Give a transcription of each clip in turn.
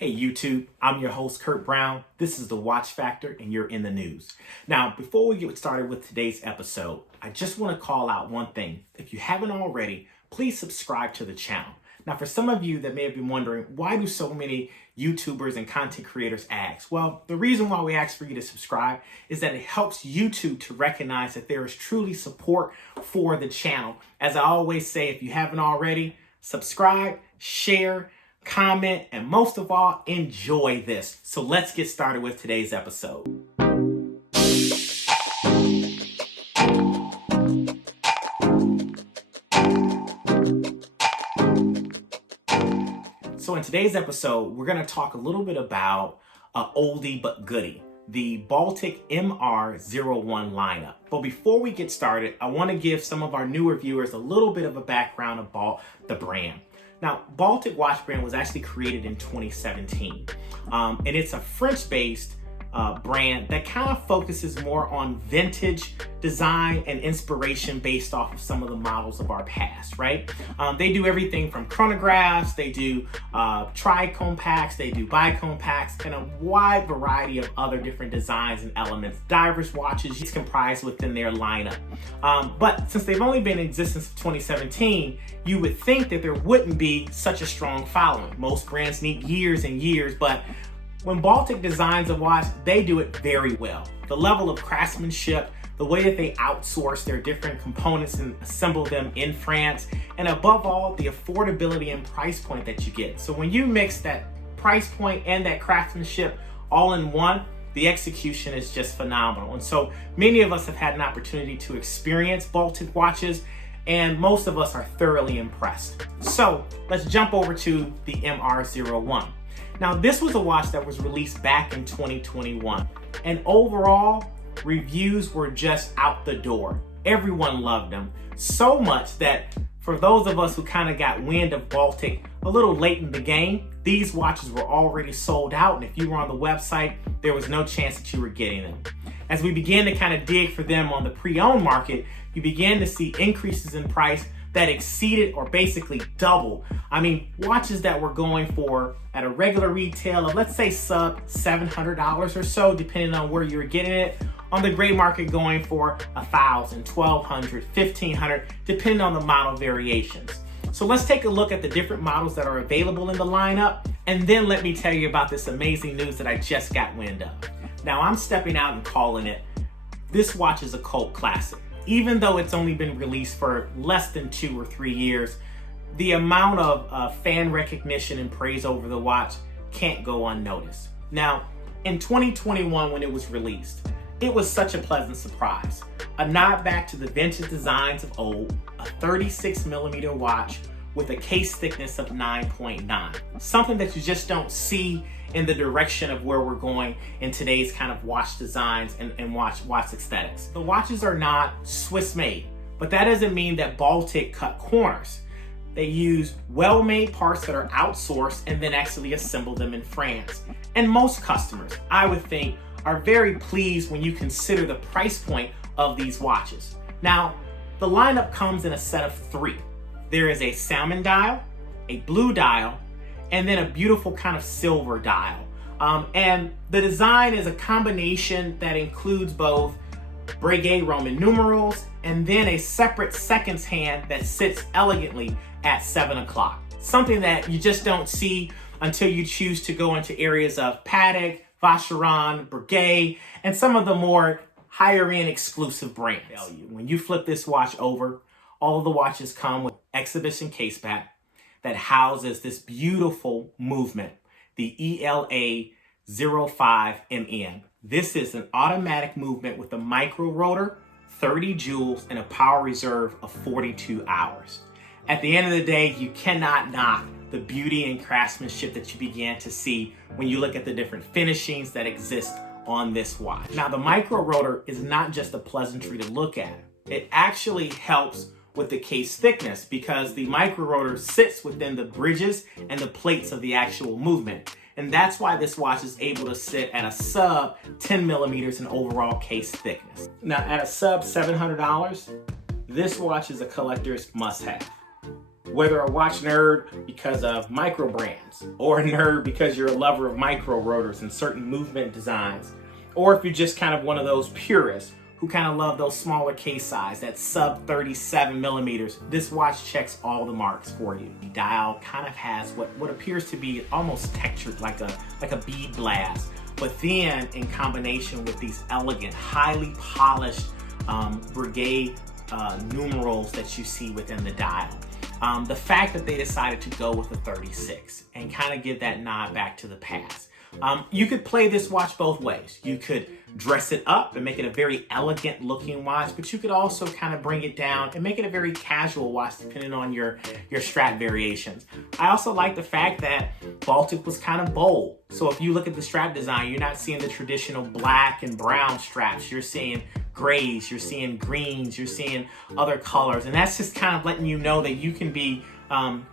Hey YouTube, I'm your host Kurt Brown. This is the Watch Factor and you're in the news. Now, before we get started with today's episode, I just want to call out one thing. If you haven't already, please subscribe to the channel. Now, for some of you that may have been wondering, why do so many YouTubers and content creators ask? Well, the reason why we ask for you to subscribe is that it helps YouTube to recognize that there is truly support for the channel. As I always say, if you haven't already, subscribe, share, comment, and most of all, enjoy this. So let's get started with today's episode. So in today's episode, we're going to talk a little bit about an oldie but goodie, the Baltic MR01 lineup. But before we get started, I want to give some of our newer viewers a little bit of a background about the brand. Now, Baltic watch brand was actually created in 2017, and it's a French-based brand that kind of focuses more on vintage design and inspiration based off of some of the models of our past, right? They do everything from chronographs, they do tricone packs, they do bicone packs, and a wide variety of other different designs and elements. Divers watches is comprised within their lineup. But since they've only been in existence since 2017, you would think that there wouldn't be such a strong following. Most brands need years and years, but when Baltic designs a watch, they do it very well. The level of craftsmanship, the way that they outsource their different components and assemble them in France, and above all, the affordability and price point that you get. So when you mix that price point and that craftsmanship all in one, the execution is just phenomenal. And so many of us have had an opportunity to experience Baltic watches, and most of us are thoroughly impressed. So let's jump over to the MR01. Now, this was a watch that was released back in 2021, and overall, reviews were just out the door. Everyone loved them, so much that for those of us who kind of got wind of Baltic a little late in the game, these watches were already sold out, and if you were on the website, there was no chance that you were getting them. As we began to kind of dig for them on the pre-owned market, you began to see increases in price that exceeded or basically doubled. I mean, watches that were going for at a regular retail of, let's say, sub $700 or so, depending on where you were getting it, on the gray market going for $1,000, $1,200, $1,500, depending on the model variations. So let's take a look at the different models that are available in the lineup, and then let me tell you about this amazing news that I just got wind of. Now, I'm stepping out and calling it, this watch is a cult classic. Even though it's only been released for less than 2 or 3 years, the amount of fan recognition and praise over the watch can't go unnoticed. Now, in 2021 when it was released, it was such a pleasant surprise. A nod back to the vintage designs of old, a 36mm watch with a case thickness of 9.9. Something that you just don't see in the direction of where we're going in today's kind of watch designs and watch aesthetics. The watches are not Swiss made, but that doesn't mean that Baltic cut corners. They use well-made parts that are outsourced and then actually assemble them in France. And most customers, I would think, are very pleased when you consider the price point of these watches. Now, the lineup comes in a set of 3. There is a salmon dial, a blue dial, and then a beautiful kind of silver dial. And the design is a combination that includes both Breguet Roman numerals and then a separate seconds hand that sits elegantly at 7 o'clock. Something that you just don't see until you choose to go into areas of Patek, Vacheron, Breguet, and some of the more higher end exclusive brands. When you flip this watch over, all of the watches come with exhibition case back that houses this beautiful movement, the ELA05MN. This is an automatic movement with a micro rotor, 30 joules, and a power reserve of 42 hours. At the end of the day, you cannot knock the beauty and craftsmanship that you began to see when you look at the different finishings that exist on this watch. Now, the micro rotor is not just a pleasantry to look at. It actually helps with the case thickness because the micro rotor sits within the bridges and the plates of the actual movement. And that's why this watch is able to sit at a sub 10 millimeters in overall case thickness. Now, at a sub $700, this watch is a collector's must-have. Whether a watch nerd because of micro brands, or a nerd because you're a lover of micro rotors and certain movement designs, or if you're just kind of one of those purists who kind of love those smaller case size, that sub 37 millimeters, this watch checks all the marks for you. The dial kind of has what appears to be almost textured like a bead blast, but then in combination with these elegant, highly polished brigade numerals that you see within the dial. The fact that they decided to go with a 36 and kind of give that nod back to the past. You could play this watch both ways. You could dress it up and make it a very elegant looking watch, but you could also kind of bring it down and make it a very casual watch depending on your strap variations. I also like the fact that Baltic was kind of bold. So if you look at the strap design, you're not seeing the traditional black and brown straps. You're seeing grays, you're seeing greens, you're seeing other colors. And that's just kind of letting you know that you can be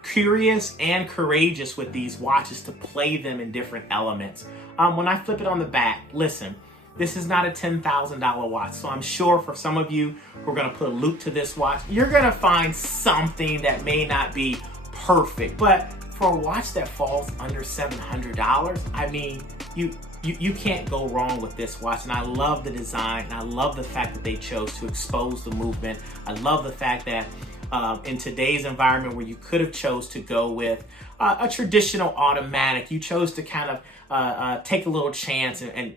curious and courageous with these watches to play them in different elements. When I flip it on the back, listen, this is not a $10,000 watch. So I'm sure for some of you who are gonna put a loop to this watch, you're gonna find something that may not be perfect. But for a watch that falls under $700, I mean, you can't go wrong with this watch. And I love the design, and I love the fact that they chose to expose the movement. I love the fact that in today's environment where you could have chose to go with a traditional automatic, you chose to kind of take a little chance and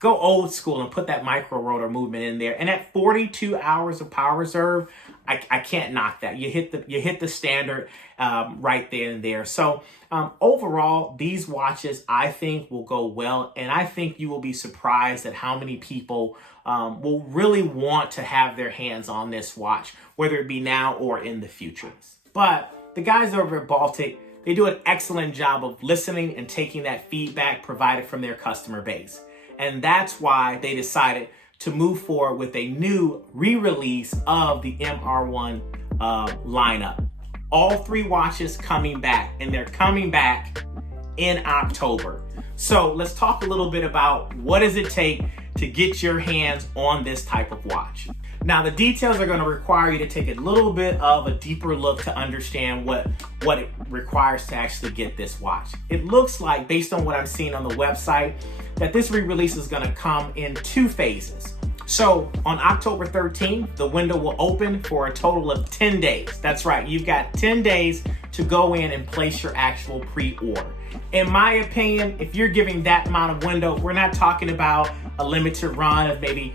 go old school and put that micro rotor movement in there. And at 42 hours of power reserve, I can't knock that. You hit the standard right there and there. So overall, these watches I think will go well, and I think you will be surprised at how many people will really want to have their hands on this watch, whether it be now or in the future. But the guys over at Baltic, they do an excellent job of listening and taking that feedback provided from their customer base. And that's why they decided to move forward with a new re-release of the MR01 lineup. All three watches coming back, and they're coming back in October. So let's talk a little bit about what does it take to get your hands on this type of watch. Now, the details are going to require you to take a little bit of a deeper look to understand what it requires to actually get this watch. It looks like, based on what I'm seeing on the website, that this re-release is going to come in 2 phases. So on October 13th, the window will open for a total of 10 days. That's right, you've got 10 days to go in and place your actual pre-order. In my opinion, if you're giving that amount of window, we're not talking about a limited run of maybe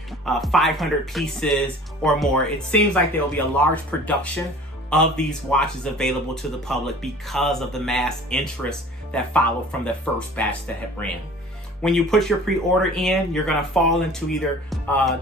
500 pieces or more. It seems like there will be a large production of these watches available to the public because of the mass interest that followed from the first batch that had ran. When you put your pre-order in, you're gonna fall into either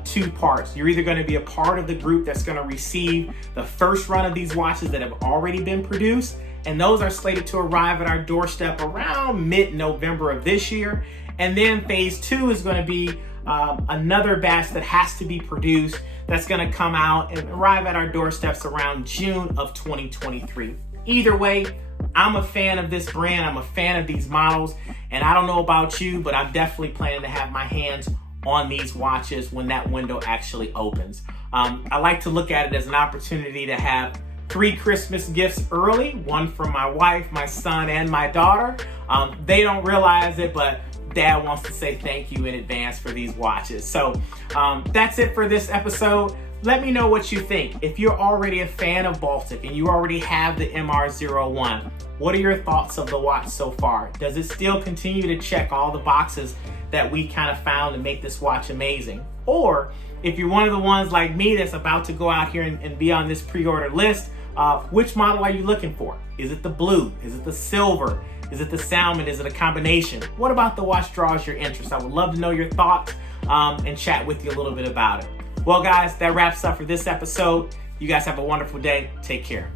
2 parts. You're either gonna be a part of the group that's gonna receive the first run of these watches that have already been produced, and those are slated to arrive at our doorstep around mid-November of this year. And then phase 2 is gonna be another batch that has to be produced that's gonna come out and arrive at our doorsteps around June of 2023. Either way, I'm a fan of this brand, I'm a fan of these models, and I don't know about you, but I'm definitely planning to have my hands on these watches when that window actually opens. I like to look at it as an opportunity to have 3 Christmas gifts early, one from my wife, my son, and my daughter. They don't realize it, but Dad wants to say thank you in advance for these watches. So that's it for this episode. Let me know what you think. If you're already a fan of Baltic and you already have the MR01, what are your thoughts of the watch so far? Does it still continue to check all the boxes that we kind of found to make this watch amazing? Or if you're one of the ones like me that's about to go out here and be on this pre-order list, which model are you looking for? Is it the blue? Is it the silver? Is it the salmon? Is it a combination? What about the watch draws your interest? I would love to know your thoughts and chat with you a little bit about it. Well, guys, that wraps up for this episode. You guys have a wonderful day. Take care.